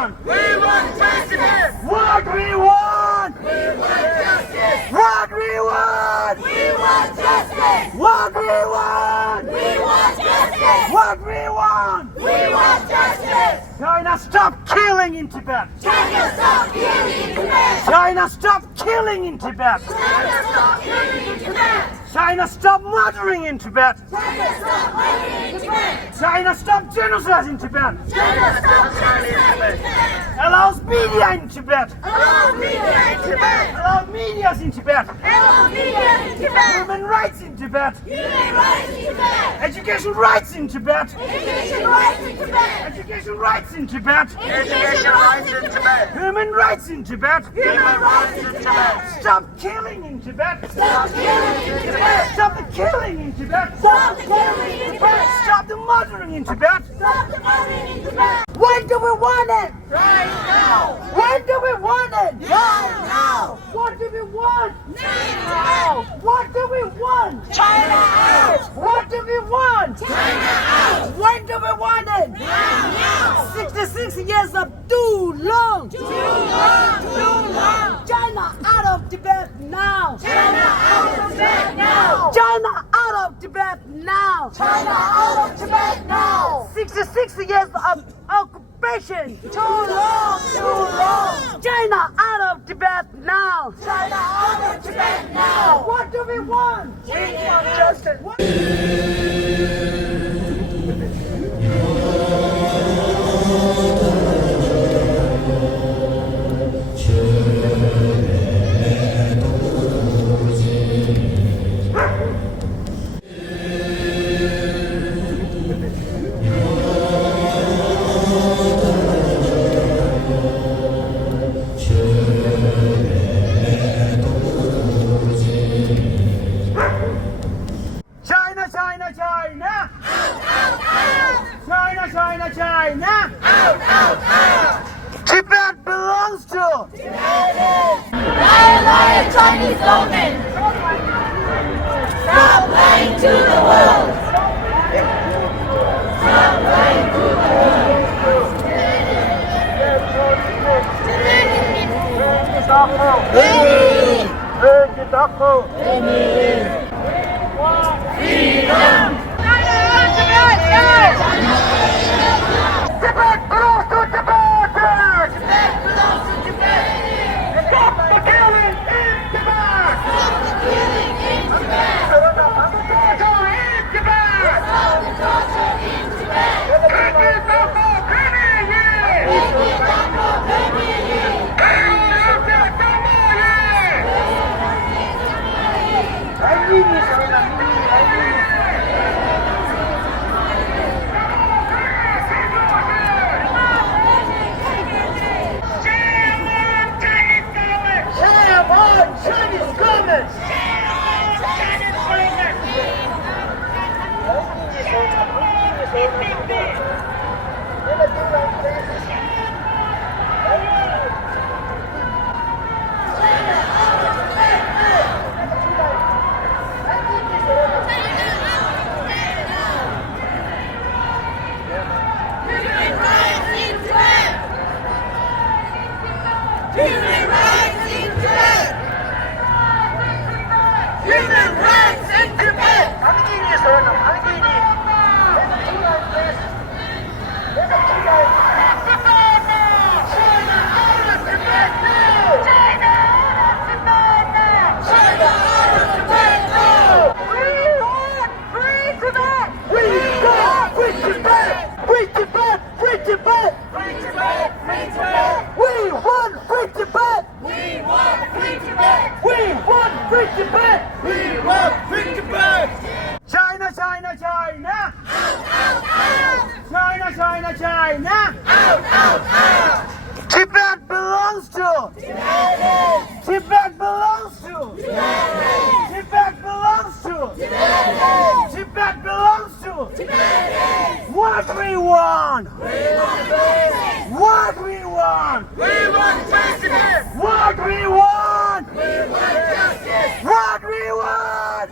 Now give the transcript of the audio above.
want? We want justice! What we want? We want justice! What we want? We want justice! What we want? We want justice! What we want? We want justice! China, stop killing in Tibet! China, stop killing in Tibet! China, stop killing in Tibet! China, stop killing in Tibet! China, stop murdering in Tibet! China, stop murdering in Tibet! China, stop genocide in Tibet! China, stop genocide in Tibet! Allows media in Tibet! Allow media in Tibet! Allow medias in Tibet! Allow media in Tibet! Human rights in Tibet! Human rights in Tibet! Education rights in Tibet! Education rights in Tibet! Education rights in Tibet! Education rights in Tibet! Human rights in Tibet! Human rights in Tibet! Stop killing in Tibet! Stop killing in Tibet! Stop the killing in Tibet! Stop the killing in Tibet! Stop the murdering in Tibet! Stop the murdering in Tibet! When do we want it? Right now! When do we want it? Right now! What do we want? Now! What do we want? China out! What do we want? China out! When do we want it? Now! 66 years of too long! Too long! Too long! China out of Tibet now! China out of Tibet now! China out of Tibet now! China out of Tibet now! 66 years of occupation! Too long! Too long! China out of Tibet now! China out of Tibet now! What do we want? We want justice! China, China, China! Out! Out! Out! China, China, China! Out! Out! Out! Tibet belongs to! Liar, liar, Chinese government! Stop lying to the world! Stop lying to the world! Freedom! Tibet belongs to Tibetans! Tibet belongs to Tibet! Stop the killing in Tibet! Stop the killing in Tibet! Stop the torture in Tibet! Stop the torture in Tibet! It is not for criminals! Make it not more criminal! Chinese government! Human rights in Tibet! Human rights in Tibet! Human rights in Tibet! China out of Tibet now! We want free Tibet! We want free Tibet! Free Tibet! Free Tibet! Free Tibet! Free Tibet! We want free Tibet! We want free Tibet! We want free Tibet! We want free Tibet! China, China, China! Out! Out! Out! China, China, China! Out! Out! Out! Tibet belongs to! Tibetans! Tibet belongs to! Tibetans! Tibet belongs to! Tibetans! Tibet belongs to! Tibetans! What we want! We want justice! What we want! We want justice! What we want! We want justice! What we want!